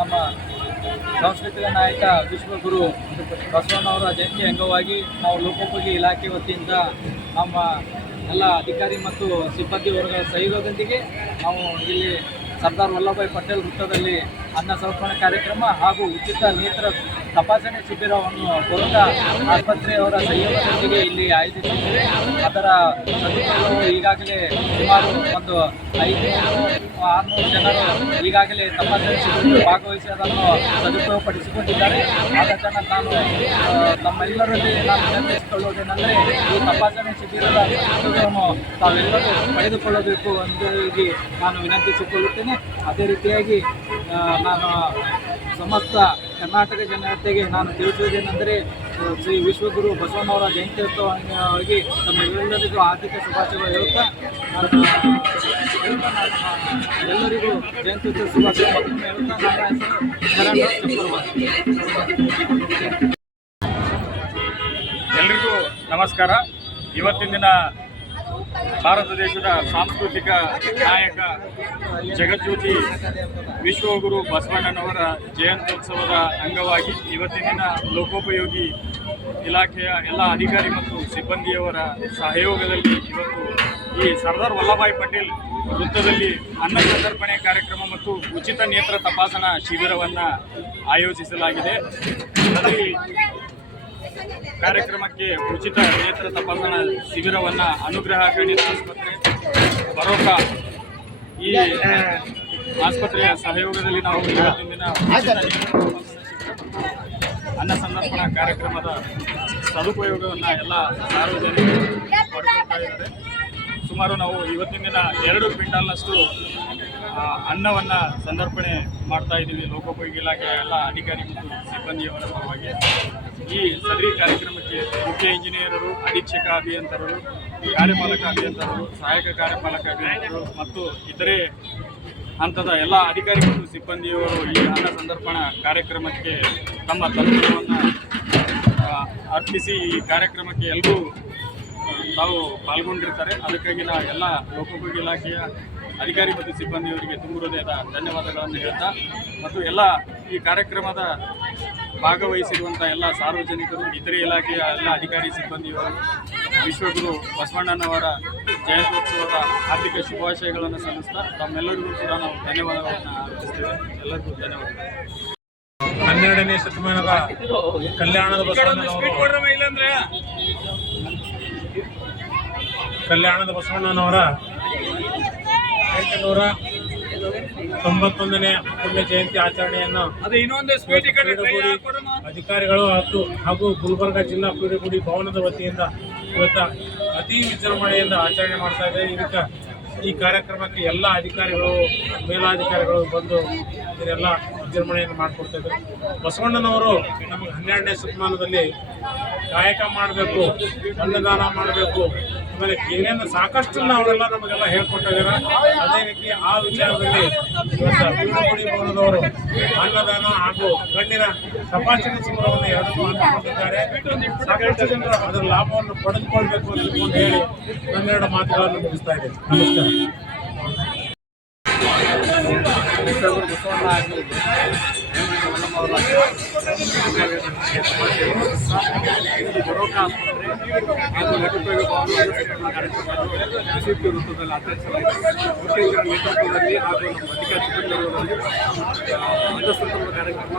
ನಮ್ಮ ಸಾಂಸ್ಕೃತಿಕ ನಾಯಕ ವಿಶ್ವಗುರು ಬಸವಣ್ಣವರ ಜಯಂತಿ ಅಂಗವಾಗಿ ನಾವು ಲೋಕೋಪಯೋಗಿ ಇಲಾಖೆ ವತಿಯಿಂದ ನಮ್ಮ ಎಲ್ಲ ಅಧಿಕಾರಿ ಮತ್ತು ಸಿಬ್ಬಂದಿ ವರ್ಗದ ಸಹಯೋಗದೊಂದಿಗೆ ನಾವು ಇಲ್ಲಿ ಸರ್ದಾರ್ ವಲ್ಲಭಭಾಯಿ ಪಟೇಲ್ ವೃತ್ತದಲ್ಲಿ ಅನ್ನ ಸಮರ್ಪಣೆ ಕಾರ್ಯಕ್ರಮ ಹಾಗೂ ಉಚಿತ ನೇತ್ರ ತಪಾಸಣೆ ಶಿಬಿರವನ್ನು ಕೊರೋನಾ ಆಸ್ಪತ್ರೆಯವರ ಸಹಯೋಗದೊಂದಿಗೆ ಇಲ್ಲಿ ಆಯೋಜಿಸಿದ್ದೇವೆ. ಅದರ ಸದುಪಯೋಗವು ಈಗಾಗಲೇ ಸುಮಾರು ಒಂದು 500-600 ಜನರು ಈಗಾಗಲೇ ತಪಾಸಣೆ ಶಿಬಿರದಲ್ಲಿ ಭಾಗವಹಿಸಿ ಅದನ್ನು ಸದುಪಯೋಗಪಡಿಸಿಕೊಂಡಿದ್ದಾರೆ. ಆದ ಕಾರಣ ನಾನು ತಮ್ಮೆಲ್ಲರಲ್ಲಿ ನಾನು ವಿನಂತಿಸಿಕೊಳ್ಳುವುದೇನೆಂದರೆ ಈ ತಪಾಸಣೆ ಶಿಬಿರದ ಸದುಪಯೋಗವನ್ನು ತಾವೆಲ್ಲರೂ ಪಡೆದುಕೊಳ್ಳಬೇಕು ಎಂಬುದಾಗಿ ನಾನು ವಿನಂತಿಸಿಕೊಳ್ಳುತ್ತೇನೆ. ಅದೇ ರೀತಿಯಾಗಿ ನಾನು ಸಮಸ್ತ ಕರ್ನಾಟಕ ಜನತೆಗೆ ನಾನು ತಿಳಿಸುವುದೇನೆಂದರೆ ಶ್ರೀ ವಿಶ್ವಗುರು ಬಸವಣ್ಣವರ ಜಯಂತ್ಯೋತ್ಸವವಾಗಿ ತಮ್ಮೆಲ್ಲರಿಗೂ ಆರ್ಥಿಕ ಶುಭಾಶಯಗಳು ಹೇಳುತ್ತಾ ಎಲ್ಲರಿಗೂ ಜಯಂತ್ಯೋತ್ಸವ ಶುಭಾಶಯ ಹೇಳುತ್ತಾ ನನ್ನ ಹೆಸರು ಎಲ್ರಿಗೂ ನಮಸ್ಕಾರ. ಇವತ್ತಿನ ದಿನ ಭಾರತ ದೇಶದ ಸಾಂಸ್ಕೃತಿಕ ನಾಯಕ ಜಗಜ್ಯೋತಿ ವಿಶ್ವಗುರು ಬಸವಣ್ಣನವರ ಜಯಂತ್ಯೋತ್ಸವದ ಅಂಗವಾಗಿ ಇವತ್ತಿನ ದಿನ ಲೋಕೋಪಯೋಗಿ ಇಲಾಖೆಯ ಎಲ್ಲ ಅಧಿಕಾರಿ ಮತ್ತು ಸಿಬ್ಬಂದಿಯವರ ಸಹಯೋಗದಲ್ಲಿ ಇವತ್ತು ಈ ಸರ್ದಾರ್ ವಲ್ಲಭಭಾಯಿ ಪಟೇಲ್ ವೃತ್ತದಲ್ಲಿ ಅನ್ನ ಸಂತರ್ಪಣೆ ಕಾರ್ಯಕ್ರಮ ಮತ್ತು ಉಚಿತ ನೇತ್ರ ತಪಾಸಣಾ ಶಿಬಿರವನ್ನು ಆಯೋಜಿಸಲಾಗಿದೆ. ಕಾರ್ಯಕ್ರಮಕ್ಕೆ ಉಚಿತ ನೇತ್ರ ತಪಾಸಣಾ ಶಿಬಿರವನ್ನು ಅನುಗ್ರಹ ಗಣಿತ ಆಸ್ಪತ್ರೆ ಬರೋಕಾ ಈ ಆಸ್ಪತ್ರೆಯ ಸಹಯೋಗದಲ್ಲಿ ನಾವು ಇವತ್ತಿನ ದಿನ ಅನ್ನ ಸಂತರ್ಪಣಾ ಕಾರ್ಯಕ್ರಮದ ಸದುಪಯೋಗವನ್ನು ಎಲ್ಲ ಸಾರ್ವಜನಿಕರು ಪಡ್ಕೊಳ್ತಾ ಇದ್ದಾರೆ. ಸುಮಾರು ನಾವು ಇವತ್ತಿನ ದಿನ 2 ಕ್ವಿಂಟಾಲ್ನಷ್ಟು ಅನ್ನವನ್ನು ಸಂತರ್ಪಣೆ ಮಾಡ್ತಾ ಇದ್ದೀವಿ ಲೋಕೋಪಯೋಗಿ ಇಲಾಖೆಯ ಎಲ್ಲ ಅಧಿಕಾರಿ ಮತ್ತು ಸಿಬ್ಬಂದಿಯವರ ಪರವಾಗಿ. ಈ ಸದರಿ ಕಾರ್ಯಕ್ರಮಕ್ಕೆ ಮುಖ್ಯ ಇಂಜಿನಿಯರರು, ಅಧೀಕ್ಷಕ ಅಭಿಯಂತರರು, ಕಾರ್ಯಪಾಲಕ ಅಭಿಯಂತರರು, ಸಹಾಯಕ ಕಾರ್ಯಪಾಲಕ ಅಭಿಯಂತರರು ಮತ್ತು ಇತರೆ ಹಂತದ ಎಲ್ಲ ಅಧಿಕಾರಿ ಮತ್ತು ಸಿಬ್ಬಂದಿಯವರು ಈ ಅನ್ನ ಸಂತರ್ಪಣಾ ಕಾರ್ಯಕ್ರಮಕ್ಕೆ ತಮ್ಮ ತನುವನ್ನು ಅರ್ಪಿಸಿ ಈ ಕಾರ್ಯಕ್ರಮಕ್ಕೆ ಎಲ್ಲರೂ ತಾವು ಪಾಲ್ಗೊಂಡಿರ್ತಾರೆ. ಅದಕ್ಕಾಗಿ ನಾವು ಎಲ್ಲ ಲೋಕೋಪಯೋಗಿ ಇಲಾಖೆಯ ಅಧಿಕಾರಿ ಮತ್ತು ಸಿಬ್ಬಂದಿಯವರಿಗೆ ತುಂಬ ಹೃದಯದ ಧನ್ಯವಾದಗಳನ್ನು ಹೇಳ್ತಾ ಮತ್ತು ಎಲ್ಲ ಈ ಕಾರ್ಯಕ್ರಮದ ಭಾಗವಹಿಸಿರುವಂಥ ಎಲ್ಲ ಸಾರ್ವಜನಿಕರು, ಇತರೆ ಇಲಾಖೆಯ ಎಲ್ಲ ಅಧಿಕಾರಿ ಸಿಬ್ಬಂದಿಯವರು ವಿಶ್ವಗುರು ಬಸವಣ್ಣನವರ ಜಯಂತ್ಯೋತ್ಸವದ ಹಾರ್ದಿಕ ಶುಭಾಶಯಗಳನ್ನು ಸಲ್ಲಿಸ್ತಾ ತಮ್ಮೆಲ್ಲರಿಗೂ ಕೂಡ ನಾವು ಧನ್ಯವಾದಗಳನ್ನು ಅರ್ಪಿಸ್ತೇವೆ. ಎಲ್ಲರಿಗೂ ಧನ್ಯವಾದಗಳು. 12ನೇ ಶತಮಾನದ ಕಲ್ಯಾಣದ ಬಸವಣ್ಣನವರ 891ನೇ ಪುಣ್ಯ ಜಯಂತಿ ಆಚರಣೆಯನ್ನು ಅಧಿಕಾರಿಗಳು ಹಾಗೂ ಗುಲ್ಬರ್ಗ ಜಿಲ್ಲಾ ಪೀಠಗುಡಿ ಭವನದ ವತಿಯಿಂದ ಇವತ್ತು ಅತಿ ವಿಜೃಂಭಣೆಯಿಂದ ಆಚರಣೆ ಮಾಡ್ತಾ ಇದ್ದಾರೆ. ಇದಕ್ಕೆ ಈ ಕಾರ್ಯಕ್ರಮಕ್ಕೆ ಎಲ್ಲ ಅಧಿಕಾರಿಗಳು, ಮೇಲಾಧಿಕಾರಿಗಳು ಬಂದು ಇದನ್ನೆಲ್ಲ ವಿಜೃಂಭಣೆಯನ್ನು ಮಾಡಿಕೊಡ್ತಾ ಇದ್ದಾರೆ. ಬಸವಣ್ಣನವರು ನಮಗೆ 12ನೇ ಶತಮಾನದಲ್ಲಿ ಕಾಯಕ ಮಾಡಬೇಕು, ಅನ್ನದಾನ ಮಾಡಬೇಕು, ಆಮೇಲೆ ಏನೇನು ಸಾಕಷ್ಟನ್ನು ಅವರೆಲ್ಲ ನಮಗೆಲ್ಲ ಹೇಳ್ಕೊಟ್ಟಿದ್ದಾರೆ. ಅದೇ ರೀತಿ ಆ ವಿಚಾರದಲ್ಲಿ ಇವತ್ತು ಪೀಠಗುಡಿ ಭವನದವರು ಅನ್ನದಾನ ಹಾಗೂ ಗಣ್ಯರ ತಪಾಸಣೆ ಶಿಬಿರವನ್ನು ಎರಡನ್ನೂ ಹಮ್ಮಿಕೊಂಡಿದ್ದಾರೆ. ಸಾಕಷ್ಟು ಜನರು ಅದರ ಲಾಭವನ್ನು ಪಡೆದುಕೊಳ್ಬೇಕು ಅಂತ ಹೇಳಿ ನನ್ನೆರಡು ಮಾತುಗಳನ್ನು ಮುಗಿಸ್ತಾ ಇದ್ದೇನೆ. ನಮಸ್ಕಾರ. ವಿಶ್ವಗುರು ಬಸವಣ್ಣ ಆಗಲಿ ಬರೋಕಾ ಆಸ್ಪತ್ರೆ ಹಾಗೂ ಲೋಕೋಪಯೋಗಿ ಭವನ ಕಾರ್ಯಕ್ರಮ ವೃತ್ತದಲ್ಲಿ ಆಚರಿಸಲಾಗಿದೆ. ಮುಖ್ಯಮಂತ್ರಿಗಳ ನೇತೃತ್ವದಲ್ಲಿ ಹಾಗೂ ನಮ್ಮ ಅಧಿಕಾರಿ ಸಿಬ್ಬಂದಿಯವರಲ್ಲಿ ಅಂಗಸಂತರ್ಪಣಾ ಕಾರ್ಯಕ್ರಮ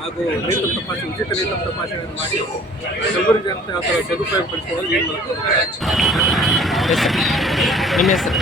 ಹಾಗೂ ನೇತ್ರ ತಪಾಸಣೆ, ಉಚಿತ ನೇತ್ರ ತಪಾಸಣೆಯನ್ನು ಮಾಡಿ ಎಲ್ಲರೂ ಜನತೆ ಅದರ ಸದುಪಯೋಗ ಪಡಿಸಿಕೊಳ್ಳಲು ಏನು ಮಾಡ್ತಾರೆ. ನಿಮ್ಮ ಹೆಸರು?